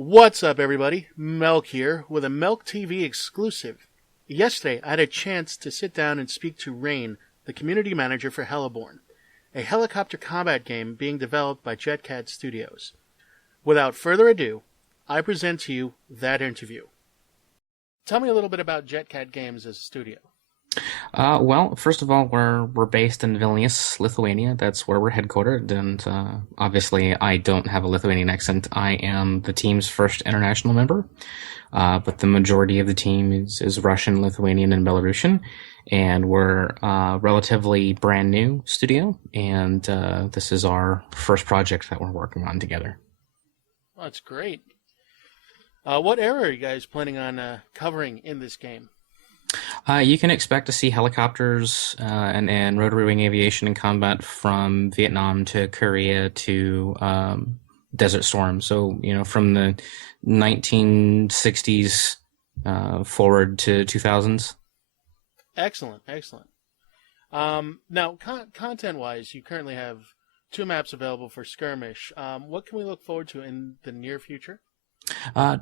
What's up, everybody? Melk here with a Melk TV exclusive. Yesterday, I had a chance to sit down and speak to Rayne, the community manager for Heliborne, a helicopter combat game being developed by JetCat Studios. Without further ado, I present to you that interview. Tell me a little bit about JetCat Games as a studio. Well, first of all, we're based in Vilnius, Lithuania. That's where we're headquartered, and obviously, I don't have a Lithuanian accent. I am the team's first international member, but the majority of the team is Russian, Lithuanian, and Belarusian, and we're a relatively brand new studio, and this is our first project that we're working on together. Well, that's great. What era are you guys planning on covering in this game? You can expect to see helicopters and rotary wing aviation in combat from Vietnam to Korea to Desert Storm. So, from the 1960s forward to 2000s. Excellent. Now, content-wise, you currently have 2 maps available for Skirmish. What can we look forward to in the near future?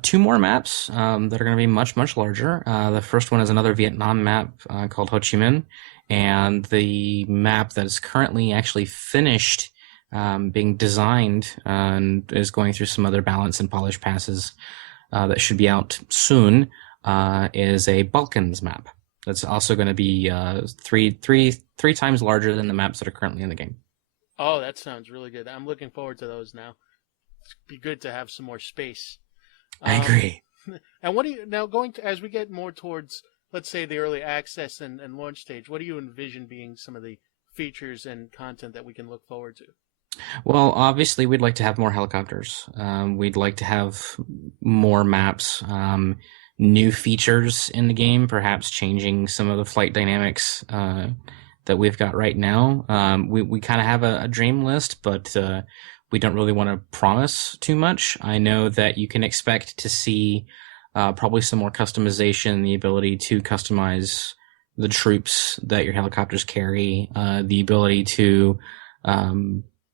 2 more maps that are going to be much, much larger. The first one is another Vietnam map called Ho Chi Minh, and the map that is currently actually finished being designed and is going through some other balance and polish passes that should be out soon is a Balkans map. That's also going to be three times larger than the maps that are currently in the game. Oh, that sounds really good. I'm looking forward to those now. It'd be good to have some more space. I agree. And what do you now as we get more towards, let's say, the early access and launch stage? What do you envision being some of the features and content that we can look forward to? Well, obviously, we'd like to have more helicopters. We'd like to have more maps, new features in the game, perhaps changing some of the flight dynamics that we've got right now. We kind of have a dream list, but we don't really want to promise too much. I know that you can expect to see probably some more customization, the ability to customize the troops that your helicopters carry, the ability to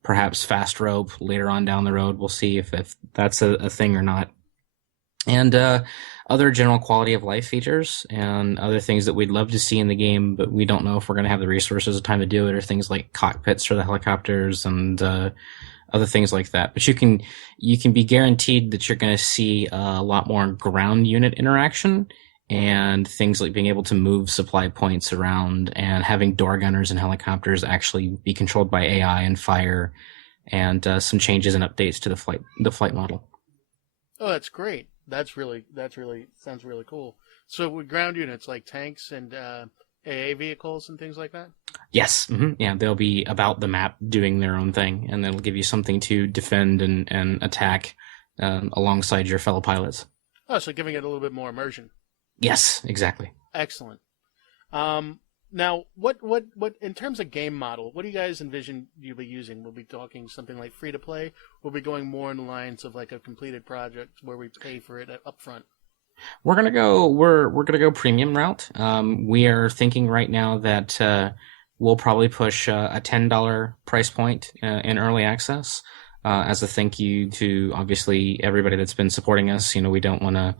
perhaps fast rope later on down the road. We'll see if that's a thing or not. And other general quality of life features and other things that we'd love to see in the game, but we don't know if we're going to have the resources or time to do it, or things like cockpits for the helicopters and other things like that. But you can be guaranteed that you're going to see a lot more ground unit interaction and things like being able to move supply points around and having door gunners and helicopters actually be controlled by AI and fire, and some changes and updates to the flight model. Oh, that's great. That's really sounds really cool. So with ground units like tanks and AA vehicles and things like that? Yes. Mm-hmm. Yeah, they'll be about the map doing their own thing, and they'll give you something to defend and attack alongside your fellow pilots. Oh, so giving it a little bit more immersion. Yes, exactly. Excellent. Now, what in terms of game model, what do you guys envision you'll be using? We'll be talking something like free to play. We'll be going more in the lines of like a completed project where we pay for it up front. We're gonna go premium route. We are thinking right now that we'll probably push a $10 price point in early access as a thank you to obviously everybody that's been supporting us. We don't want to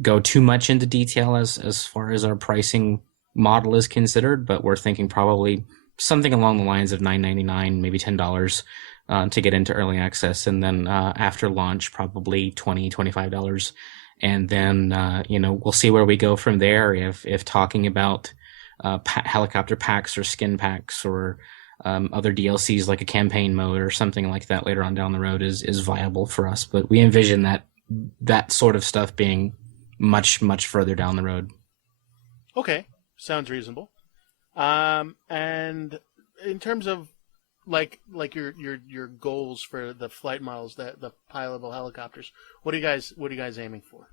go too much into detail as far as our pricing model is considered, but we're thinking probably something along the lines of $9.99, maybe $10 to get into early access, and then after launch probably $20-$25, and then we'll see where we go from there. If talking about helicopter packs or skin packs or other DLCs like a campaign mode or something like that later on down the road is viable for us, but we envision that sort of stuff being much further down the road. Okay, sounds reasonable. And in terms of like your goals for the flight models, the pilotable helicopters, what are you guys aiming for?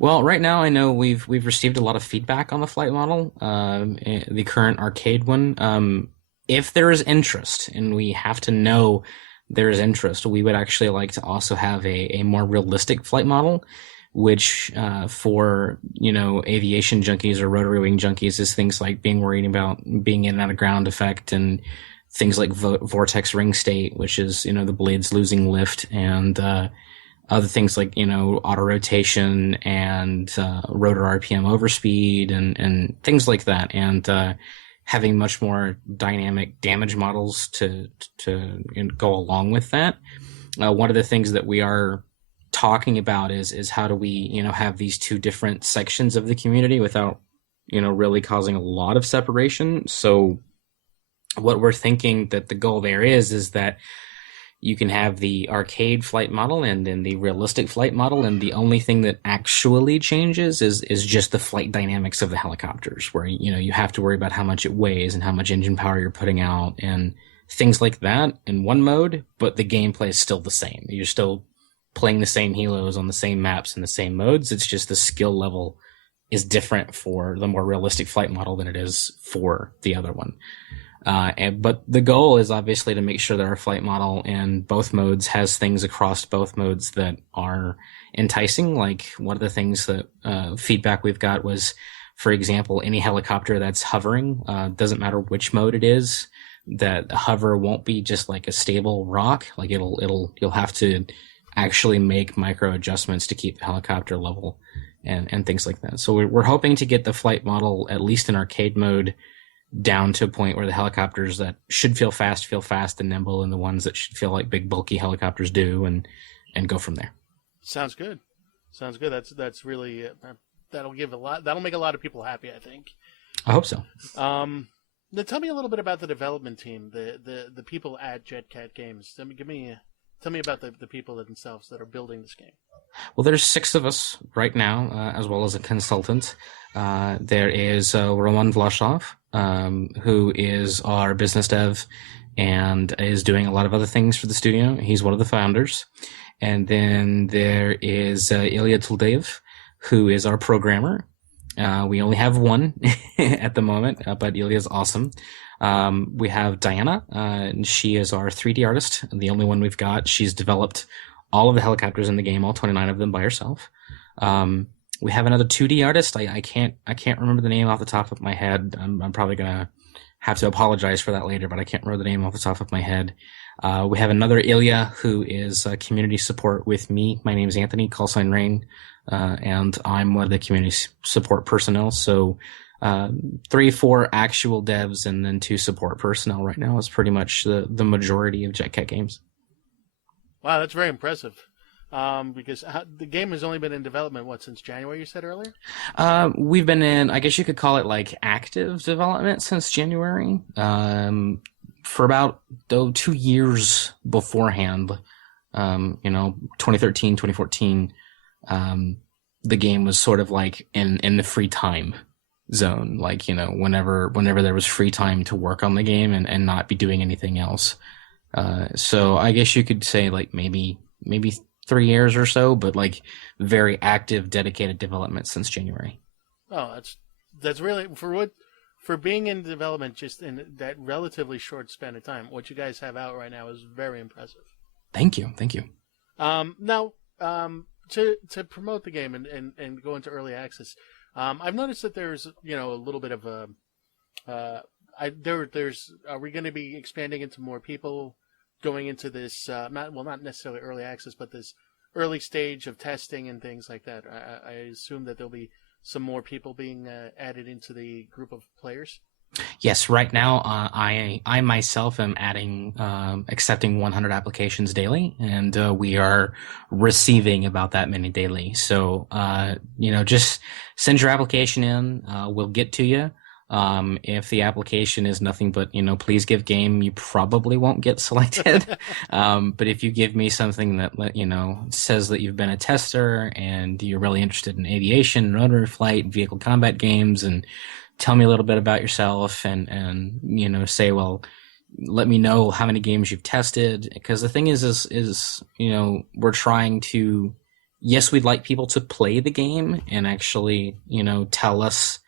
Well, right now I know we've received a lot of feedback on the flight model, the current arcade one. If there is interest, and we have to know there is interest, we would actually like to also have a more realistic flight model, which for aviation junkies or rotary wing junkies is things like being worried about being in and out of ground effect, and things like vortex ring state, which is the blades losing lift, and other things like, auto rotation and rotor RPM overspeed and things like that. And having much more dynamic damage models to go along with that. One of the things that we are talking about is how do we, have these two different sections of the community without, really causing a lot of separation. So what we're thinking that the goal there is that you can have the arcade flight model and then the realistic flight model, and the only thing that actually changes is just the flight dynamics of the helicopters, where you have to worry about how much it weighs and how much engine power you're putting out and things like that in one mode, but the gameplay is still the same. You're still playing the same helos on the same maps and the same modes. It's just the skill level is different for the more realistic flight model than it is for the other one. But the goal is obviously to make sure that our flight model in both modes has things across both modes that are enticing. Like, one of the things that feedback we've got was, for example, any helicopter that's hovering, doesn't matter which mode it is, that hover won't be just like a stable rock. Like you'll have to actually make micro adjustments to keep the helicopter level and things like that. So we're hoping to get the flight model, at least in arcade mode, down to a point where the helicopters that should feel fast and nimble, and the ones that should feel like big bulky helicopters do, and go from there. Sounds good. That's really that'll make a lot of people happy, I think. I hope so. Now tell me a little bit about the development team, the people at JetCat Games. Tell me about the people themselves that are building this game. Well, there's 6 of us right now, as well as a consultant. There is Roman Vlasov, who is our business dev and is doing a lot of other things for the studio. He's one of the founders. And then there is Ilya Tuldev, who is our programmer. We only have one at the moment, but Ilya's awesome. We have Diana, and she is our 3D artist, the only one we've got. She's developed all of the helicopters in the game, all 29 of them by herself. We have another 2D artist. I can't remember the name off the top of my head. I'm probably gonna have to apologize for that later, but I can't remember the name off the top of my head. We have another Ilya, who is community support with me. My name is Anthony, call sign Rayne, and I'm one of the community support personnel. So 3-4 actual devs and then 2 support personnel right now is pretty much the majority of JetCat Games. Wow, that's very impressive. Because the game has only been in development, since January, you said earlier? We've been in, I guess you could call it like active development since January. For about 2 years beforehand, 2013, 2014, the game was sort of like in the free time zone, like, whenever there was free time to work on the game and not be doing anything else. So I guess you could say like maybe 3 years or so, but like very active, dedicated development since January. Oh, that's really, for being in development just in that relatively short span of time. What you guys have out right now is very impressive. Thank you. Now, to promote the game and go into early access, I've noticed that there's a little bit of a are we going to be expanding into more people going into this, not necessarily early access, but this early stage of testing and things like that? I assume that there'll be some more people being added into the group of players. Yes, right now I myself am accepting 100 applications daily, and we are receiving about that many daily. So just send your application in. We'll get to you. If the application is nothing but, please give game, you probably won't get selected. But if you give me something that, says that you've been a tester and you're really interested in aviation, rotary flight, vehicle combat games, and tell me a little bit about yourself and say, well, let me know how many games you've tested. Because the thing is, we're trying to, yes, we'd like people to play the game and actually, tell us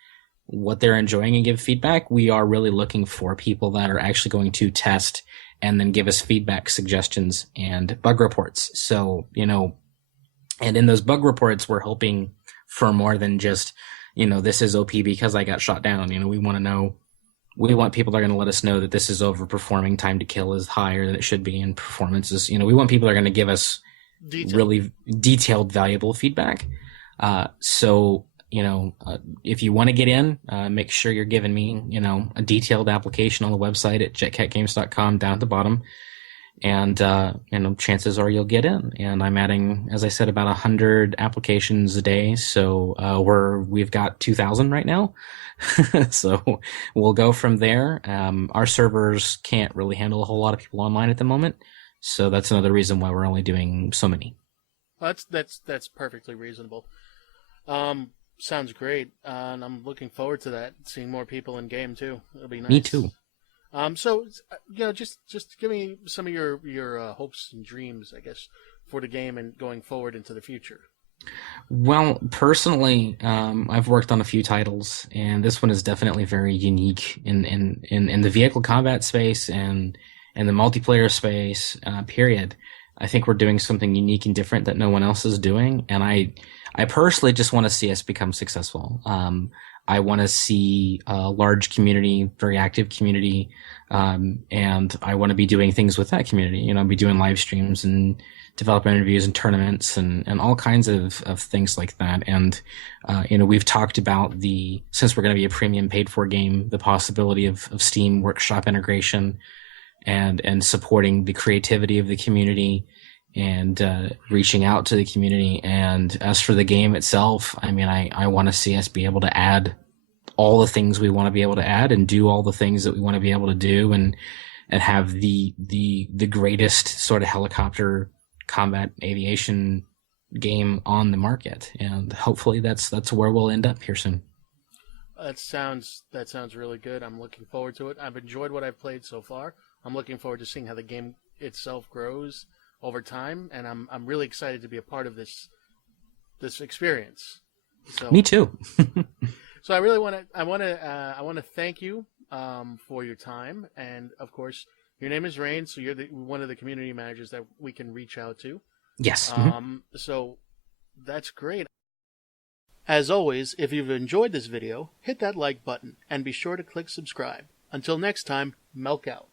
what they're enjoying and give feedback. We are really looking for people that are actually going to test and then give us feedback, suggestions, and bug reports. So, and in those bug reports, we're hoping for more than just, this is OP because I got shot down. We want people that are going to let us know that this is overperforming, time to kill is higher than it should be, and performance is, we want people that are going to give us really detailed, valuable feedback. So, if you want to get in, make sure you're giving me, a detailed application on the website at jetcatgames.com down at the bottom. And, chances are you'll get in. And I'm adding, as I said, about 100 applications a day. So, we've got 2,000 right now. So we'll go from there. Our servers can't really handle a whole lot of people online at the moment. So that's another reason why we're only doing so many. That's perfectly reasonable. Sounds great, and I'm looking forward to that. Seeing more people in game too. It'll be nice. Me too. So just give me some of your hopes and dreams, I guess, for the game and going forward into the future. Well, personally, I've worked on a few titles, and this one is definitely very unique in the vehicle combat space and the multiplayer space. Period. I think we're doing something unique and different that no one else is doing, and I personally just want to see us become successful. I want to see a large community, very active community, and I want to be doing things with that community. Be doing live streams and developer interviews and tournaments and all kinds of things like that. And, we've talked about since we're going to be a premium paid for game, the possibility of Steam Workshop integration and supporting the creativity of the community and reaching out to the community. And as for the game itself, I want to see us be able to add all the things we want to be able to add and do all the things that we want to be able to do and have the greatest sort of helicopter combat aviation game on the market. And hopefully that's where we'll end up here soon. That sounds really good. I'm looking forward to it. I've enjoyed what I've played so far. I'm looking forward to seeing how the game itself grows over time, and I'm really excited to be a part of this experience. So, me too. So I want to thank you for your time, and of course, your name is Rayne, so you're one of the community managers that we can reach out to. Yes. So that's great. As always, if you've enjoyed this video, hit that like button and be sure to click subscribe. Until next time, Melk out.